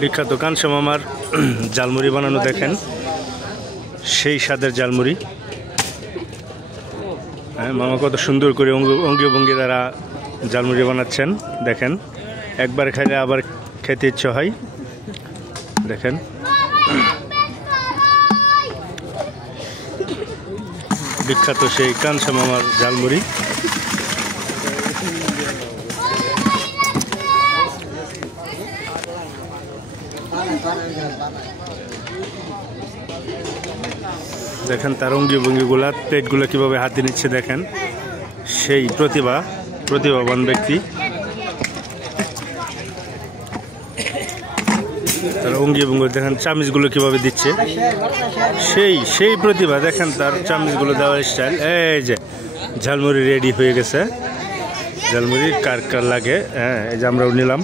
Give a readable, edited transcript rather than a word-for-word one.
বিখ্যাত কাঞ্চা মামার জালমুড়ি বানানো দেখেন, সেই স্বাদের জালমুড়ি। মামা কত সুন্দর করে অঙ্গি ভঙ্গি দ্বারা জালমুড়ি বানাচ্ছেন দেখেন, একবার খাইলে আবার খেতে ইচ্ছে হয় দেখেন। বিখ্যাত সেই কাঞ্চা মামার জালমুড়ি। দেখেন তার অঙ্গি ভঙ্গিগুলা, প্লেটগুলো কিভাবে হাতে নিচ্ছে দেখেন, সেই প্রতিভাবান ব্যক্তি। তার অঙ্গি ভঙ্গি দেখেন, চামিচগুলো কিভাবে দিচ্ছে, সেই প্রতিভা দেখেন, তার চামিচগুলো দেওয়ার স্টাইল। এই যে ঝালমুড়ি রেডি হয়ে গেছে, ঝালমুড়ি কার লাগে, হ্যাঁ এই যে আমরাও নিলাম।